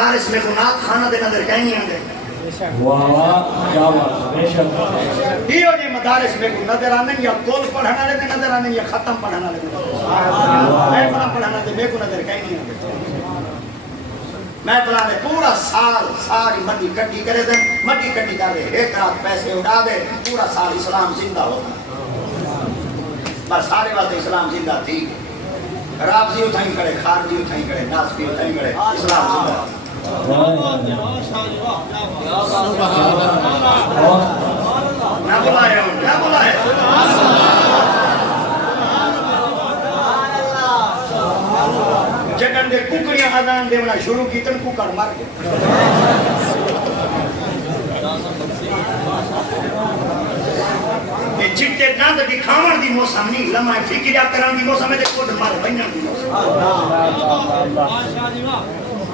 مدارس میں کو ناک خانہ دے نظر کہیں نہیں آگے واہ واہ کیا بات ہے بے شک یہ جی مدارس میں کو نظر آنے یا کول پڑھانا لے نظر آنے یا ختم پڑھانا لے میں پڑھانا دے میں کو نظر کہیں نہیں آگے میں پڑھانے پورا سال ساری مٹی کٹی کرے دیں مٹی کٹی کر دے ایک رات پیسے اڑا دے پورا سال اسلام زندہ ہوتا بس سارے وقت اسلام زندہ تھی رابضی اٹھائیں کرے خارجی اٹھائیں کرے ناسبی اٹھائیں کرے اسلام زندہ نہ بلائے نہ بلائے جگن دے ککریاں آدان دیونا شروع کی تن ککر مار گئے یہ چٹے ناند دی کھاون دی موسم نہیں لمحہ فکریا کران دی موسم ہے تے کوٹ مار بنن دی موسم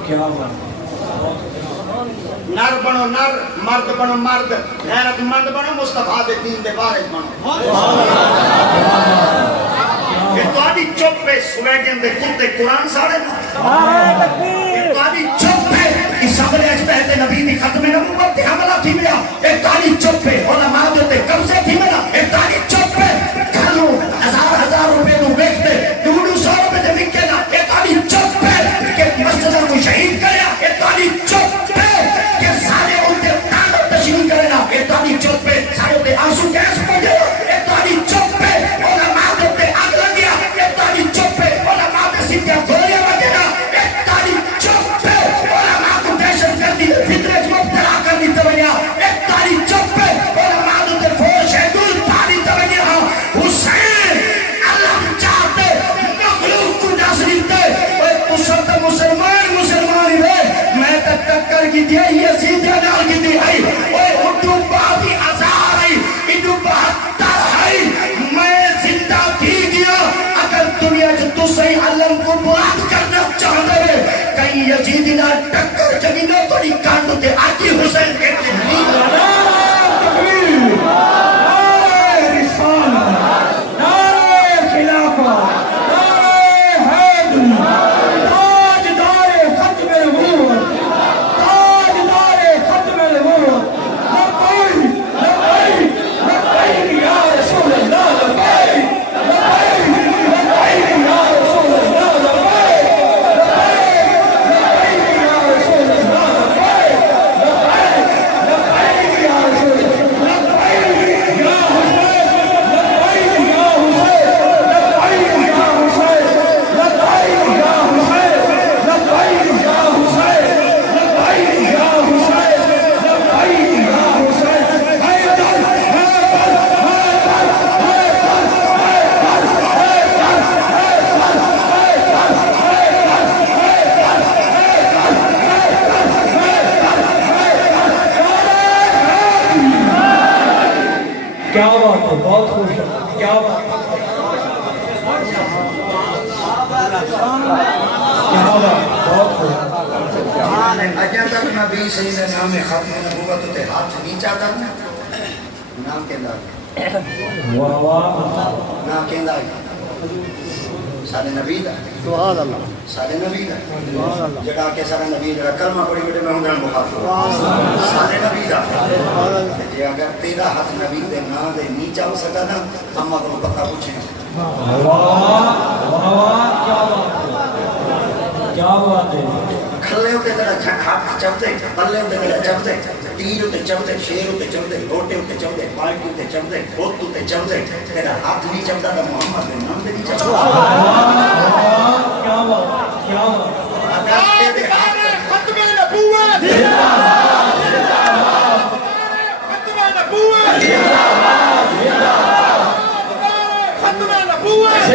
کیا بات نر بنو نر مرد بنو مرد غیرت مند بنو مصطفیٰ دے دین دے وارث بنو یہ تو آدھی چپ ہے سویڈن دے کتے قرآن ساڑے یہ تو آدھی چپ ہے اسمبلی اچ پہتے نبی دی ختم نبوت دے حملہ تھی میرا ایک تاری چپ ہے علماء دیتے قبضے تھی میرا ایک تاری چپ ہے گھروں ہزار روپے نو بیکتے 200 روپے دے مکے نا ایک تاری چپ ہے کہ مسجدہ کو شہید کریا ایک تاری چپ ہے کہ سارے ان کے تاندر تشریح کرنا ایک تاری چپ ہے سارے دے آنسو گیس پڑھے ایک تاری چپ ہے علماء دیتے آگ لگیا ایک تاری چپ ہے علماء دے سیدھیا گولیاں وغیرہ ایک تاری چپ ہے علماء کو دہشت کردی فطرے جو مبتلا کر دی توجہ ایک تاری چپ ہے علماء دے فور شہدول تاری توجہ حسین اللہ چاہتے مخلوق کو نصری دے کسرت مسلمان ہی رہے میں تک ٹکر کی دیا یہ سیدھے نال کی دی ہے اٹھو باقی ازار ہے اٹھو 72 ہے میں زندہ تھی گیا اگر دنیا جو تو صحیح علم کو بات کرنا چاہتا ہے کہیں یزیدی نہ ٹکر جگی نہ توڑی کانڈو تے آتی حسین کہتے ہیں کیا بات ہے بہت خوش ہے کیا بات ہے بہت خوش اجا تک نبی صحیح نام ختم نبوت تے ہاتھ نہیں چاہتا نام کہندا واہ واہ نام کہندا سارے نبی دا سبحان اللہ سارے نبی دا جڑا کہ سارے نبی دا کلمہ پڑھی بیٹے میں ہوں مخاطب سارے نبی دا جی اگر تیرا ہاتھ نبی دے نام دے نیچا ہو سکا نا اما کو پتہ پوچھیں واہ واہ کیا بات ہے کھلے ہوتے تیرا ہاتھ چمتے پلے ہوتے تیرا چمتے تیر ہوتے چمتے شیر ہوتے چمتے لوٹے ہوتے چمتے بالٹی ہوتے چمتے بوت ہوتے چمتے تیرا ہاتھ نہیں چمتا تھا محمد نے نام دے نہیں چمتا کیا بات کیا بات ختم نبوت ختم نبوت ختم نبوت